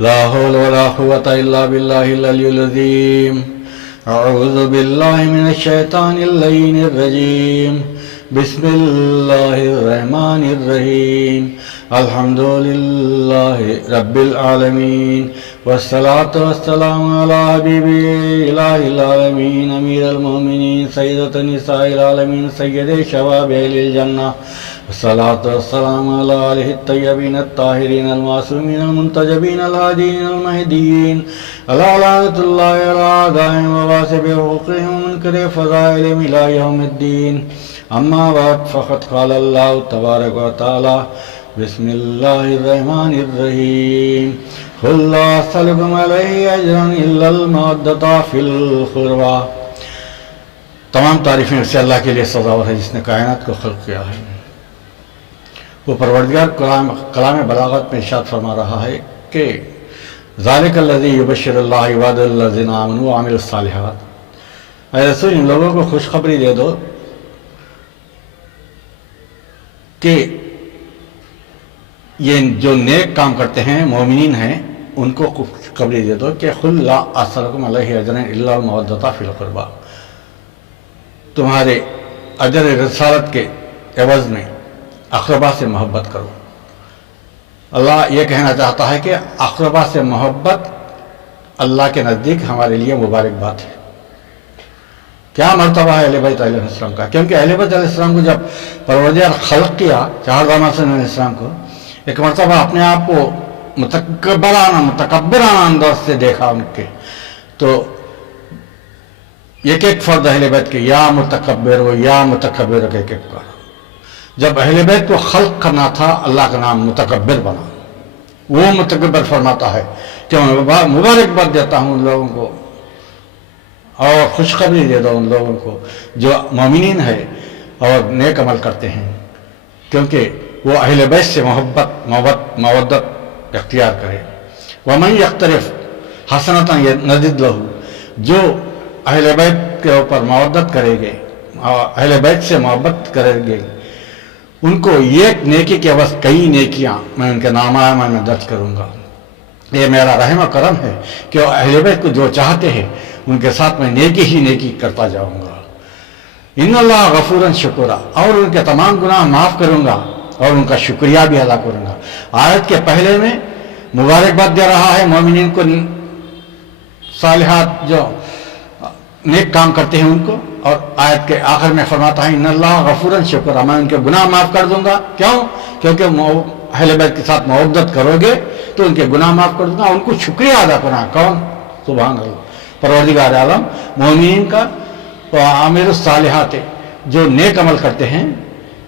لا حول ولا قوة إلا بالله العلي العظيم. أعوذ بالله من الشيطان اللعين الرجيم. بسم الله الرحمن الرحيم. الحمد لله رب العالمين، والصلاة والسلام على حبيب إله العالمين أمير المؤمنين سيدة نساء العالمين سيد شباب أهل الجنة، والصلاة والسلام على آله الطيبين الطاهرين المعصومين المنتجبين الهادين المهديين، على لعنة الله على أعدائهم وغاصب حقوقهم ومنكر فضائلهم إلى يوم الدين. أما بعد، فقد قال الله تبارك وتعالى: بسم الله الرحمن الرحيم. قل لا أسألكم عليه أجرا إلا المودة في القربى. تمام تعریفیں اسے اللہ کے لیے سزاوار ہے جس نے کائنات کو خلق کیا ہے. وہ پروردگار کلام بلاغت میں ارشاد فرما رہا ہے کہ ذالک الذی یبشر اللہ عباد الذین آمنوا وعملوا الصالحات. اے رسول، ان لوگوں کو خوشخبری دے دو کہ یہ جو نیک کام کرتے ہیں مومنین ہیں ان کو خوشخبری دے دو کہ قل لا اسألکم علیہ اجرا الا المودۃ فی القربى. تمہارے اجر رسالت کے عوض میں اقربا سے محبت کرو. اللہ یہ کہنا چاہتا ہے کہ اقربا سے محبت اللہ کے نزدیک ہمارے لیے مبارک بات ہے. کیا مرتبہ ہے اہل بیت علیہ السلام کا، کیونکہ اہل بیت علیہ السلام کو جب پروردگار خلق کیا چار داماد سے علیہ السلام کو، ایک مرتبہ اپنے آپ کو متکبرانہ انداز سے دیکھا ان کے، تو ایک ایک فرد اہل بیت کے یا متکبر ہو یا متکبر ہو ایک ایک کا. جب اہل بیت کو خلق کرنا تھا اللہ کا نام متکبر بنا. وہ متکبر فرماتا ہے کہ میں مبارکباد دیتا ہوں ان لوگوں کو اور خوشخبری دے دو ان لوگوں کو جو مومنین ہے اور نیک عمل کرتے ہیں، کیونکہ وہ اہل بیت سے مودت اختیار کرے. ومن یقترف حسنۃ نزد لہ، جو اہل بیت کے اوپر مودت کرے گے، اہل بیت سے محبت کرے گے، ان کو ایک نیکی کے عوض کئی نیکیاں میں ان کے نامہ میں درج کروں گا. یہ میرا رحم و کرم ہے کہ اہل بیت کو جو چاہتے ہیں ان کے ساتھ میں نیکی ہی نیکی کرتا جاؤں گا. ان اللہ غفورا شکورا، اور ان کے تمام گناہ معاف کروں گا اور ان کا شکریہ بھی ادا کروں گا. آیت کے پہلے میں مبارکباد دے رہا ہے مومنین کو، صالحات جو نیک کام کرتے ہیں ان کو، اور آیت کے آخر میں فرماتا ہے ان اللہ غفورا شکورا، میں ان کے گناہ معاف کر دوں گا. کیوں؟ کیونکہ اہل بیت کے ساتھ محبت کرو گے تو ان کے گناہ معاف کر دوں گا، ان کو شکریہ ادا کرنا. کون؟ سبحان اللہ، پروردگار عالم مومنین کا عامل الصالحات جو نیک عمل کرتے ہیں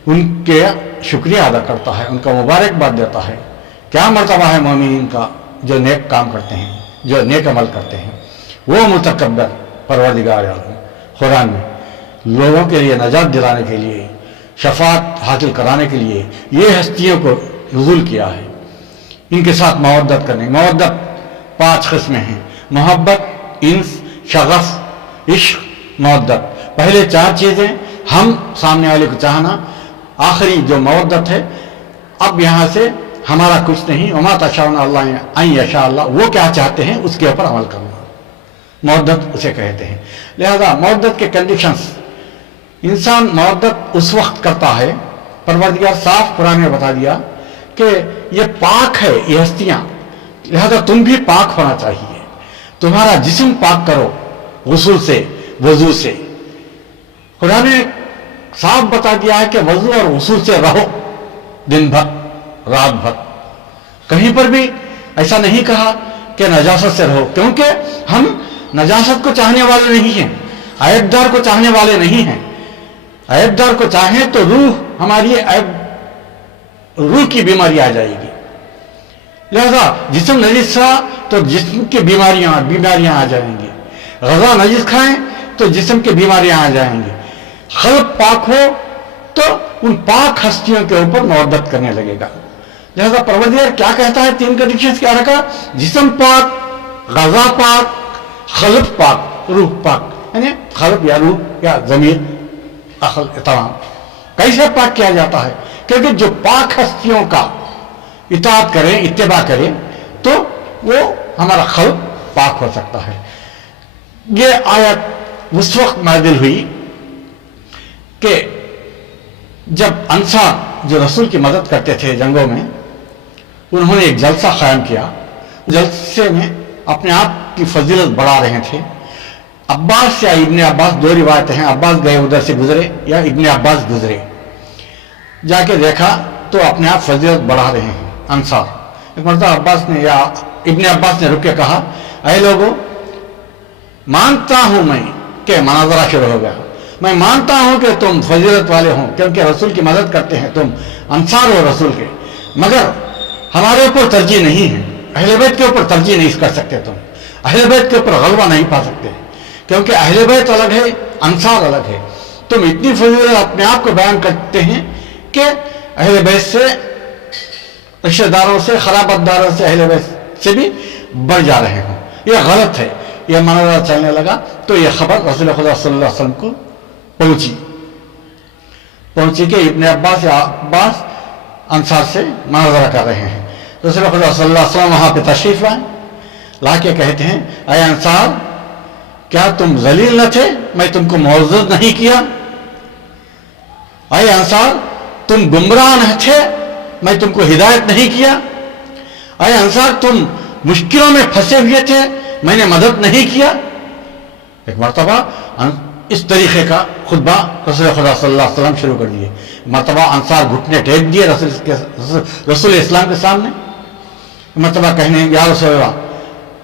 ان کے شکریہ ادا کرتا ہے، ان کا مبارکباد دیتا ہے. کیا مرتبہ ہے مومنین کا جو نیک کام کرتے ہیں، جو نیک عمل کرتے ہیں. وہ متکبر پروردگار عالم قرآن میں لوگوں کے لیے نجات دلانے کے لیے، شفاعت حاصل کرانے کے لیے یہ ہستیوں کو نزول کیا ہے. ان کے ساتھ مودت کرنے. مودت 5 قسمیں ہیں: محبت، انس، شغف، عشق، مودت. پہلے 4 چیزیں ہم سامنے والے کو چاہنا، آخری جو مودت ہے. اب یہاں سے ہمارا کچھ نہیں، وما تشاءون الا ان یشاء اللہ، وہ کیا چاہتے ہیں اس کے اوپر عمل کرنا، مودت اسے کہتے ہیں. لہذا مودت کے کنڈیشنز، انسان مودت اس وقت کرتا ہے، پروردگار صاف قرآن میں بتا دیا کہ یہ پاک ہے یہ ہستیاں، لہذا تم بھی پاک ہونا چاہیے. تمہارا جسم پاک کرو غسل سے، وضو سے. خدا نے صاف بتا دیا ہے کہ وضو اور غسل سے رہو دن بھر رات بھر. کہیں پر بھی ایسا نہیں کہا کہ نجاست سے رہو، کیونکہ ہم نجاست کو چاہنے والے نہیں ہیں، عیب دار کو چاہنے والے نہیں ہیں. عیب دار کو چاہیں تو ہماری روح کی بیماری آ جائے گی. لہذا جسم نجس تھا تو جسم کی بیماریاں آ جائیں گی. غذا نجس کھائیں تو جسم کی بیماریاں آ جائیں گی. خلق پاک ہو تو ان پاک ہستیوں کے اوپر مودت کرنے لگے گا. لہذا پروردگار کیا کہتا ہے؟ 3 کنڈیشنز کیا رکھا؟ جسم پاک، غذا پاک، خلق پاک، روح پاک. یعنی خلق یا روح یا ضمیر عقل تمام کیسے پاک کیا جاتا ہے؟ کیونکہ جو پاک ہستیوں کا اطاعت کریں، اتباع کریں تو وہ ہمارا قلب پاک ہو سکتا ہے. یہ آیت اس وقت نازل ہوئی کہ جب انصار جو رسول کی مدد کرتے تھے جنگوں میں، انہوں نے ایک جلسہ قائم کیا. جلسے میں اپنے آپ کی فضیلت بڑھا رہے تھے. عباس یا ابن عباس، دو روایتیں ہیں، عباس گئے ادھر سے گزرے یا ابن عباس گزرے، جا کے دیکھا تو اپنے آپ فضیلت بڑھا رہے ہیں انصار. ایک مرتبہ عباس نے یا ابن عباس نے رک کے کہا، اے لوگوں، مانتا ہوں میں کہ مناظرہ شروع ہو گیا، میں مانتا ہوں کہ تم فضیلت والے ہوں کیونکہ رسول کی مدد کرتے ہیں، تم انصار ہو رسول کے، مگر ہمارے اوپر ترجیح نہیں ہے. اہل بیت کے اوپر ترجیح نہیں کر سکتے، تم اہل بیت کے اوپر غلبہ نہیں پا سکتے کیونکہ اہل بیت الگ ہے، انصار الگ ہے. تم اتنی فضیلت اپنے آپ کو بیان کرتے ہیں کہ اہل بیت سے، رشتہ داروں سے، قرابت داروں سے، اہل بیت سے بھی بڑھ جا رہے ہوں. یہ غلط ہے. یہ مناظرہ چلنے لگا تو یہ خبر رسول خدا صلی اللہ علیہ وسلم کو پہنچی کہ ابن عباس یا عباس انصار سے مناظرہ کر رہے ہیں. رسول خدا صلی اللہ علیہ وسلم وہاں پہ تشریف لائے، لا کے کہتے ہیں، اے انصار، کیا تم ذلیل نہ تھے؟ میں تم کو معزز نہیں کیا. اے انصار، تم گمراہ نہ تھے؟ میں تم کو ہدایت نہیں کیا. اے انصار، تم مشکلوں میں پھنسے ہوئے تھے، میں نے مدد نہیں کیا. ایک مرتبہ اس طریقے کا خطبہ رسول خدا صلی اللہ علیہ وسلم شروع کر دیے. مرتبہ انصار گھٹنے ٹیک دیے رسول اسلام کے سامنے. مرتبہ کہنے، یا رسول اللہ،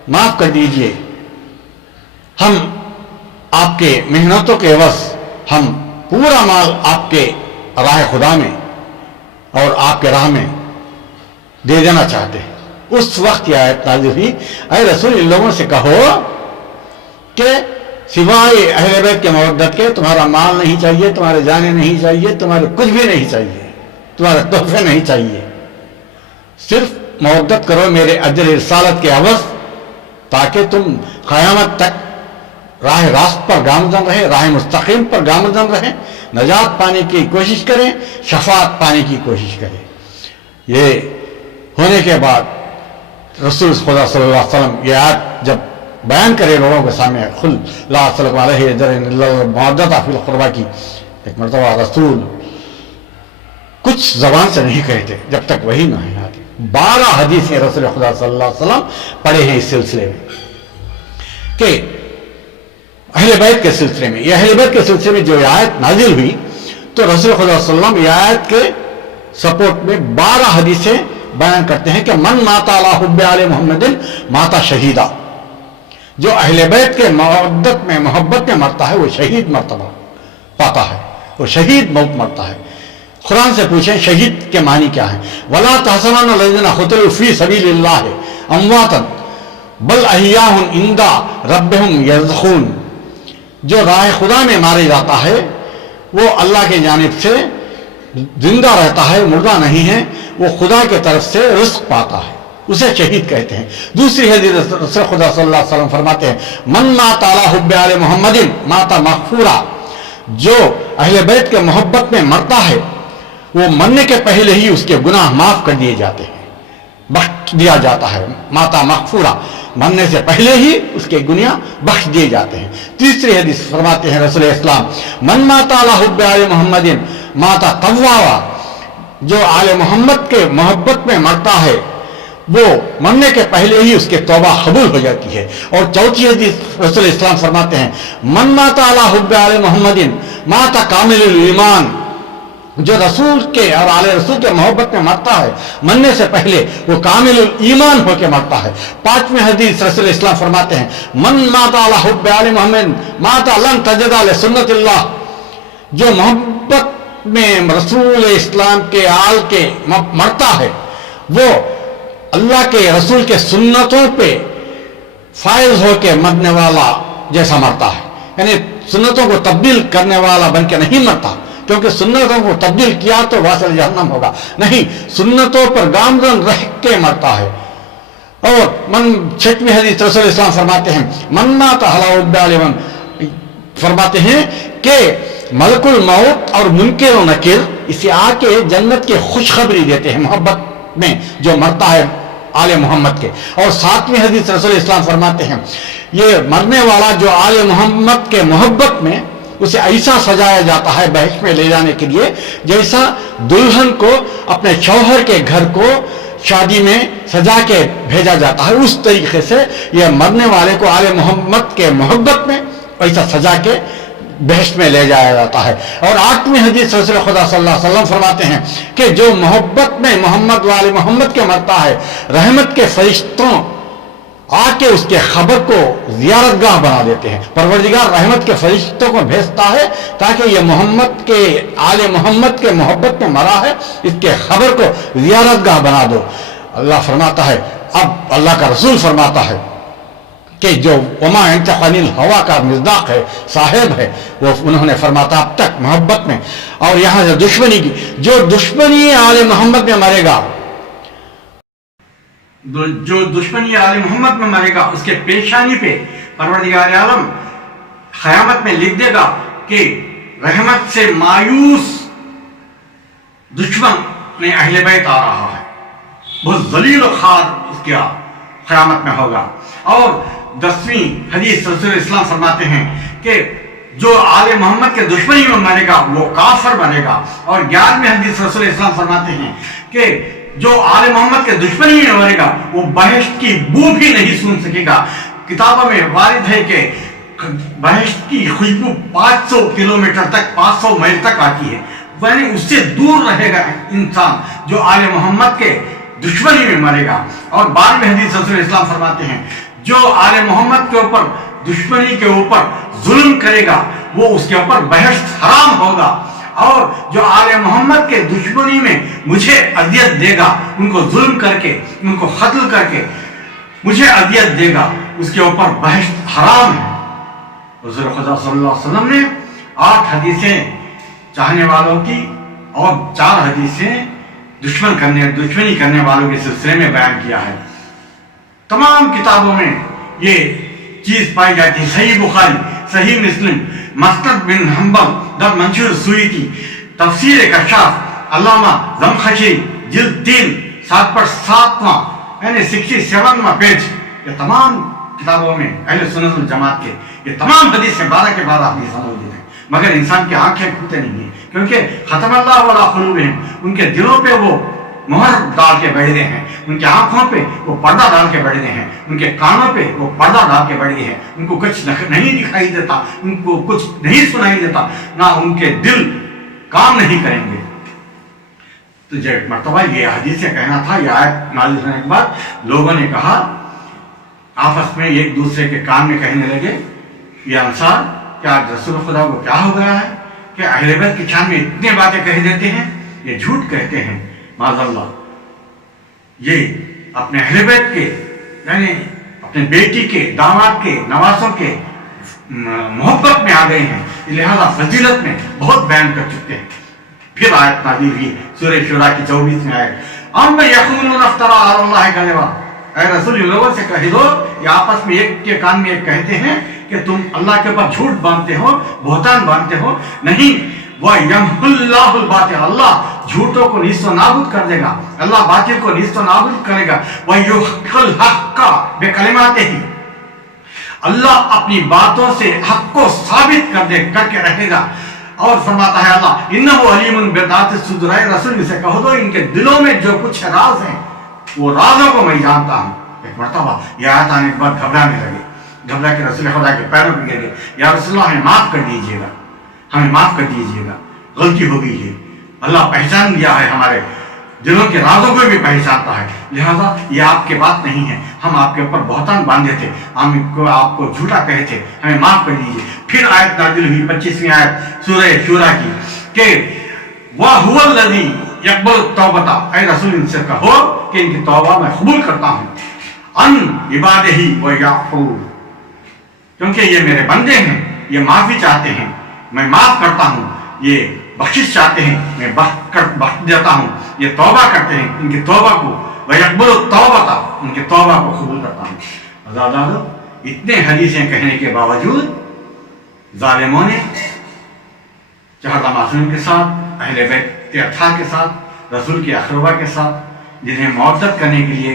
معاف کر دیجئے، ہم آپ کے محنتوں کے عوض ہم پورا مال آپ کے راہ خدا میں اور آپ کے راہ میں دے دینا چاہتے ہیں. اس وقت یہ آیت نازل ہوئی، اے رسول، ان لوگوں سے کہو کہ سوائے اہل بیت کے مودت کے تمہارا مال نہیں چاہیے، تمہارے جانے نہیں چاہیے، تمہارے کچھ بھی نہیں چاہیے، تمہارے تحفے نہیں چاہیے. صرف مودت کرو میرے اجر رسالت کے عوض، تاکہ تم قیامت تک راہ راست پر گامزن رہے، راہ مستقیم پر گامزن رہے، نجات پانے کی کوشش کریں، شفاعت پانے کی کوشش کریں. یہ ہونے کے بعد رسول خدا صلی اللہ علیہ وسلم یہ آیت جب بیان کرے لوگوں کے سامنے، خل لا صلی اللہ علیہ معدت فی القربہ کی، ایک مرتبہ رسول کچھ زبان سے نہیں کہتے جب تک وحی نہ آتی. 12 حدیثیں رسول خدا صلی اللہ علیہ وسلم پڑھے ہیں اس سلسلے میں کہ اہل بیت کے سلسلے میں. یہ اہل بیت کے سلسلے میں جو آیت نازل ہوئی تو رسول خدا صلی اللہ علیہ وسلم یہ آیت کے سپورٹ میں 12 حدیثیں بیان کرتے ہیں کہ من ماتا علی حب آل محمد ماتا شہیدہ. جو اہل بیت کے مودت میں، محبت میں مرتا ہے وہ شہید مرتبہ پاتا ہے، وہ شہید موت مرتا ہے. قرآن سے پوچھیں شہید کے معنی کیا ہیں. وَلَا تَحْسَبَنَّ الَّذِينَ قُتِلُوا فِي سَبِيلِ اللَّهِ أَمْوَاتًا بَلْ أَحْيَاءٌ عِندَ رَبِّهِمْ يَرْزُقُونَ. جو راہ خدا میں مارے جاتا ہے وہ اللہ کی جانب سے زندہ رہتا ہے، مردہ نہیں ہے، وہ خدا کی طرف سے رزق پاتا ہے، اسے شہید کہتے ہیں. دوسری حدیث رسول خدا صلی اللہ علیہ وسلم فرماتے ہیں، من مات علی حب آل محمد مات مغفورا. جو اہل بیت کے محبت میں مرتا ہے وہ مرنے کے پہلے ہی اس کے گناہ معاف کر دیے جاتے ہیں، بخش دیا جاتا ہے. ماتا مغفورا، مرنے سے پہلے ہی اس کے گناہ بخش دیے جاتے ہیں. تیسری حدیث فرماتے ہیں رسول اسلام، من مات علی حب آل محمد ماتا طوابا. جو آل محمد کے محبت میں مرتا ہے وہ مرنے کے پہلے ہی اس کے توبہ قبول ہو جاتی ہے. اور چوتھی حدیث رسول اسلام فرماتے ہیں، من مات علی حب آل محمد ماتا کامل الایمان. جو رسول کے اور آل رسول کے محبت میں مرتا ہے مرنے سے پہلے وہ کامل ایمان ہو کے مرتا ہے. پانچویں حدیث رسول اسلام فرماتے ہیں، من مات علی حب آل محمد مات لن تجد لسنت اللہ. جو محبت میں رسول اسلام کے آل کے مرتا ہے وہ اللہ کے رسول کے سنتوں پہ فائز ہو کے مرنے والا جیسا مرتا ہے. یعنی سنتوں کو تبدیل کرنے والا بن کے نہیں مرتا، کیونکہ سنتوں کو تبدیل کیا تو واصل جہنم ہوگا. نہیں، سنتوں پر گامزن رہ کے مرتا ہے. اور چھٹویں حدیث رسول اسلام فرماتے ہیں، من مات علی حب آل محمد، فرماتے ہیں کہ ملک الموت اور منکر و نکیر اسے آ کے جنت کی خوشخبری دیتے ہیں. محبت میں جو مرتا ہے آل محمد کے. اور 7ویں حدیث رسول اسلام فرماتے ہیں یہ مرنے والا جو آل محمد کے محبت میں اسے ایسا سجایا جاتا ہے بہشت میں لے جانے کے لیے جیسا دلہن کو اپنے شوہر کے گھر کو شادی میں سجا کے بھیجا جاتا ہے، اس طریقے سے یہ مرنے والے کو آل محمد کے محبت میں ایسا سجا کے بہشت میں لے جایا جاتا ہے. اور 8ویں حدیث رسول خدا صلی اللہ علیہ وسلم فرماتے ہیں کہ جو محبت میں محمد والے محمد کے مرتا ہے رحمت کے فرشتوں آ کے اس کے خبر کو زیارت گاہ بنا دیتے ہیں. پروردگار رحمت کے فرشتوں کو بھیجتا ہے تاکہ یہ محمد کے آل محمد کے محبت میں مرا ہے اس کے خبر کو زیارت گاہ بنا دو. اللہ فرماتا ہے، اب اللہ کا رسول فرماتا ہے کہ جو وما ينطق عن الهوى کا مصداق ہے، صاحب ہے، وہ انہوں نے فرماتا اب تک محبت میں. اور یہاں سے دشمنی کی، جو دشمنی آل محمد میں مرے گا، جو دشمنی آل محمد میں مرے گا اس کے پیشانی پہ پروردگار عالم قیامت میں لکھ دے گا کہ رحمت سے مایوس دشمن میں اہل بیت آ رہا ہے. بہت ذلیل و خوار اس کا قیامت میں ہوگا. اور 10ویں حدیث رسول اسلام فرماتے ہیں کہ جو آل محمد کے دشمنی میں مرے گا وہ کافر بنے گا. اور 11ویں حدیث رسول اسلام فرماتے ہیں کہ جو آل محمد کے دشمنی میں مرے گا وہ بہشت کی بو بھی نہیں سن سکے گا. کتابوں میں وارد ہے کہ بہشت کی خوشبو 500 کلومیٹر تک، 500 میل تک آتی ہے، یعنی اس سے دور رہے گا انسان جو آل محمد کے دشمنی میں مرے گا. اور 12ویں حدیث رسول اسلام فرماتے ہیں جو آل محمد کے اوپر دشمنی کے اوپر ظلم کرے گا وہ اس کے اوپر بہشت حرام ہوگا. اور جو آل محمد کے دشمنی میں مجھے اذیت دے گا، ان کو ظلم کر کے، ان کو قتل کر کے مجھے اذیت دے گا، اس کے اوپر بہشت حرام ہے. حضور خدا صلی اللہ علیہ وسلم نے 8 حدیثیں چاہنے والوں کی اور 4 حدیثیں دشمنی کرنے والوں کے سلسلے میں بیان کیا ہے. تمام کتابوں میں یہ چیز پائی جاتی ہے. صحیح بخاری، صحیح مسلم، مسند بن حنبل، در منشور سویتی، تفسیر کشاف علامہ زمخشری، جلد 3 7/7 یعنی 67واں پیج. یہ تمام کتابوں میں اہل سنت الجماعت کے یہ تمام حدیثیں 12 کے 12 حدیث موجود ہیں، مگر انسان کی آنکھیں کھلتے نہیں ہیں کیونکہ ختم اللہ علی قلوبہم، ان کے دلوں پہ وہ مہر ڈال کے بیٹھے ہیں، ان کے آنکھوں پہ وہ پردہ ڈال کے بیٹھے ہیں، ان کے کانوں پہ وہ پردہ ڈال کے بیٹھے ہیں، ان کو کچھ نہیں دکھائی دیتا، ان کو کچھ نہیں سنائی دیتا، نہ ان کے دل کام نہیں کریں گے. تو جو ایک مرتبہ یہ حدیث سے کہنا تھا، یہ آیت نازل ہونے کے بعد لوگوں نے کہا آپس میں ایک دوسرے کے کان میں کہنے لگے یہ انصار کیا رسول خدا کو کیا ہو گیا ہے کہ اہل بیت کی شان میں اتنے باتیں کہہ دیتے ہیں، یہ جھوٹ کہتے ہیں معاذ اللہ. یہ اپنے اہل بیت کے یعنی اپنے بیٹی کے، داماد کے، نواسوں کے محبت میں آ گئے ہیں، لہذا فضیلت میں بہت بیان کر چکے ہیں. پھر آیت نازل ہوئی سورہ شورا کی 24ویں آیت، ام یقولون افترا علی اللہ کذبا، اے رسول ان لوگوں سے کہہ دو یہ آپس میں ایک کے کان میں ایک کہتے ہیں کہ تم اللہ کے اوپر جھوٹ باندھتے ہو، بہتان باندھتے ہو. نہیں، وَيَمْحُ اللَّهُ الْبَاطِلَ، اللہ جھوٹوں کو نیست و نابود کر دے گا، اللہ باطل کو نیست و نابود کرے گا. وَيُحْقِّ الْحَقَّ بِكَلِمَاتِهِ، اللہ اپنی باتوں سے حق کو ثابت کر کے رہے گا. اور فرماتا ہے اللہ اِنَّهُ عَلِيمٌ بِذَاتِ الصُّدُورِ، رسول سے کہو دو ان کے دلوں میں جو کچھ راز ہیں وہ رازوں کو میں جانتا ہوں. ایک مرتبہ یہ آیت آنے کے بعد گھبرانے لگے، گھبرا کے رسول خدا کے پیروں پہ گرے، یا رسول اللہ ہمیں معاف کر دیجیے گا، ہمیں معاف کر دیجیے گا، غلطی ہو گئی ہے. اللہ پہچان لیا ہے، ہمارے دلوں کے رازوں کو بھی پہچانتا ہے، لہذا یہ آپ کے بات نہیں ہے، ہم آپ کے اوپر بہتان باندھے تھے، ہم آپ کو جھوٹا کہے تھے، ہمیں معاف کر دیجیے. پھر آیت نازل ہوئی 25ویں آیت سورہ شورا کی کہ وَهُوَ الَّذِي يَقْبَلُ التَّوْبَةَ، اے رسول ان سے کہو کہ ان کی توبہ میں قبول کرتا ہوں. ان عبادہ وَيَعْفُو، کیونکہ یہ میرے بندے ہیں، یہ معافی چاہتے ہیں، میں معاف کرتا ہوں، یہ بخشش چاہتے ہیں، میں بخش دیتا ہوں، یہ توبہ کرتے ہیں، ان کی توبہ کو وَيَقْبَلُ التَّوْبَةَ، ان کی توبہ کو قبول کرتا ہوں. آزادانو اتنے حدیثیں کہنے کے باوجود ظالموں نے چہردہ معصوم کے ساتھ، اہل بیت اطہار کے ساتھ، رسول کے اقربا کے ساتھ، جنہیں معذب کرنے کے لیے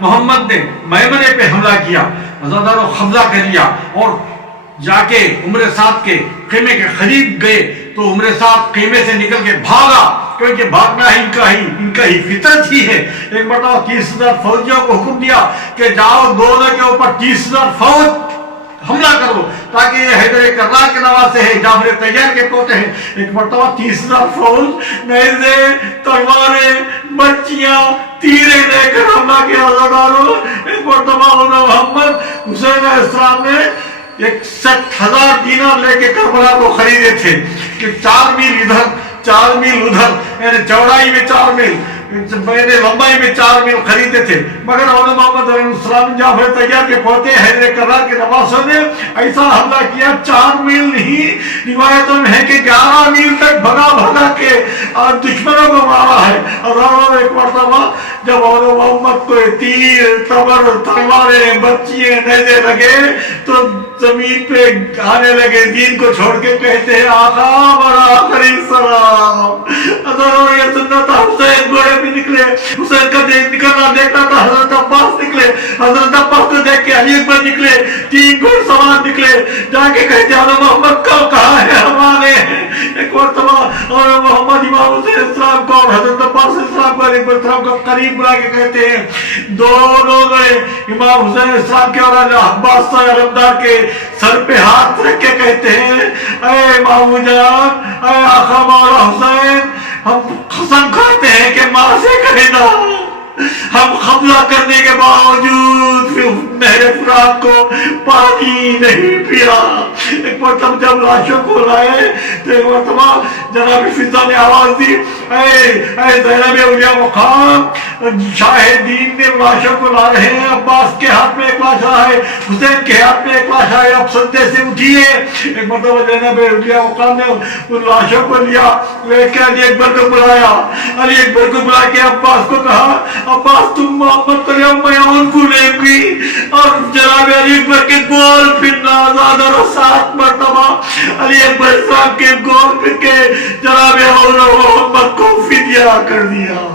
محمد نے میمنے پہ حملہ کیا، عزاداروں قبضہ کر لیا اور جا کے عمر سعد کے خیمے کے قریب گئے تو عمر سعد خیمے سے نکل کے بھاگا، کیونکہ بھاگنا ان کا ہی فطرت ہی ہے۔ ایک مرتبہ 30,000 فوجیوں کو حکم دیا کہ جاؤ دونوں کے اوپر 30,000 فوج حملہ کرو، تاکہ یہ حیدر کرار کے نواسے ہیں، جعفر طیار کے پوتے ہیں۔ ایک مرتبہ 30,000 فوج نیزے، تلواریں، بچیاں، تیرے لے کر حملہ کیا عزاداروں۔ ایک مرتبہ محمد حسین علیہ السلام نے 61,000 دینار لے کے کربلا کو خریدے تھے کہ 4 میل ادھر 4 میل ادھر، یعنی چوڑائی میں 4 میل، لمبائی میں 4 میل خریدے تھے، مگر محمد علیہ السلام جعفر طیار کے پوتے حیدر کرار کے نواسوں نے ایسا حملہ کیا 4 میل نہیں، روایتوں میں ہے کہ 11 میل تک بھگا کے اور دشمنوں کو مارا ہے۔ اور ایک مرتبہ جب محمد کو تیر، تبر، تلواریں، بچیاں، نیزے لگے تو زمین پہ آنے لگے، دین کو چھوڑ کے کہتے ہیں آقا بڑا آخری سلام۔ یہ سننا تھا، حسین گھوڑے بھی نکلے، حسین کا نکلنا دیکھنا تھا، حضرت عباس نکلے، حضرت عباس کو دیکھ کے علی اکبر نکلے، 3 گھوڑ سوار نکلے، جا کے کہتے ہیں محمد کو کہاں ہے ہمارے۔ ایک مرتبہ اور محمد امام حسین السلام کو اور حضرت عباس السلام کو علی اکبر السلام کو قریب بلا کے کہتے ہیں، دونوں نے امام حسین السلام کے اور عباس علمدار کے سر پہ ہاتھ رکھ کے کہتے ہیں اے مامو جان، اے آقا مولا حسین، ہم قسم کھاتے ہیں کہ ماں سے کہے نہ، ہم قبضہ کرنے کے باوجود نہر فرات کو پانی نہیں پیا۔ ایک مرتبہ جب لاشوں کو لائے تو ایک مرتبہ جناب فضا نے آواز دی، اے زینب اولیاء مقام، شاہ دین نے لاشوں کو لا رہے ہیں، عباس کے ہاتھ میں ایک لاشا ہے، حسین کے ہاتھ میں ایک لاشا ہے، اب سجدے سے اٹھیے۔ ایک مرتبہ زینب اولیاء مقام نے ان لاشوں کو لیا، لے کے علی اکبر کو بلایا، علی اکبر کو بلا کے عباس کو کہا عباس تم محمد کو لے، میں ان کو لے گی، اور جناب علی اکبر کے گول پھرنا آزاد اور 7 مرتبہ علی اکبر صاحب کے گول پھر کے جناب محمد کو فدیہ کر دیا۔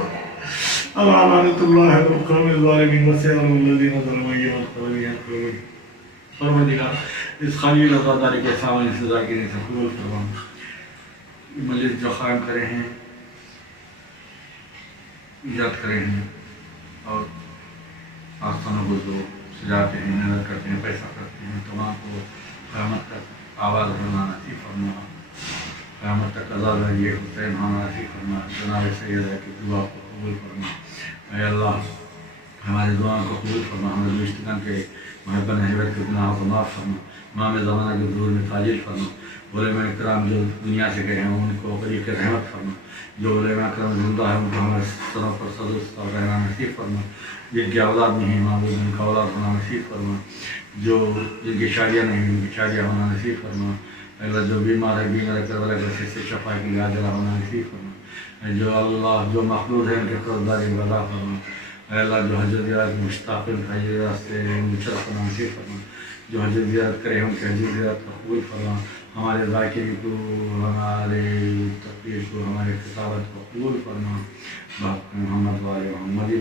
لعنت اللہ علی القوم الظالمین وسلام الذین ظلموا۔ پروردگار اس خلیل عزاداری کے سامنے سزا کی نہیں سے قبول فرما، مجلس جو قائم کرے ہیں، ایجاد کرے ہیں اور آستانوں کو جو سجاتے ہیں، محنت کرتے ہیں، پیسہ کرتے ہیں، تمام کو قیامت تک آواز ہونا نصیب فرما، قیامت تک عزاد علی حسین ہونا نصیب فرما، جناب سیدہ کی دعا کو قبول فرما۔ اے اللہ ہماری دعاؤں کو قبول فرما، ہمارے دوستگان کے محبت حیبت کے گناہوں کو معاف فرما، امام زمانہ کے ظہور میں تاجیل فرما، علماء کرام جو دنیا سے گئے ہیں ان کو قریب کے رحمت فرما، جو علماء کرام زندہ ہیں ان کو ہمارے سروں پر صدر اور رہنا نصیب فرما، جن کی اولاد نہیں ہے معبود ان کا اولاد ہونا نصیب فرما، جن کی شادیاں نہیں ان کی شادیاں ہونا نصیب فرما، اللہ جو بیمار ہے بیمار کربلا کے سے شفا کی عاجلہ ہونا نصیب فرما، جو اللہ جو مخلوق ہے ان کے قرضداری وضع فرما، اے اللہ جو حج زیارت مشتاق حج زیارت سے مشرف ہونا نصیب فرما، جو حج زیارت کرے ان کے حج زیارت کو قبول فرما، ہمارے ذاکرین کو، ہمارے تقریر کو، ہمارے خطابت کو قبول فرما، محمد والے محمد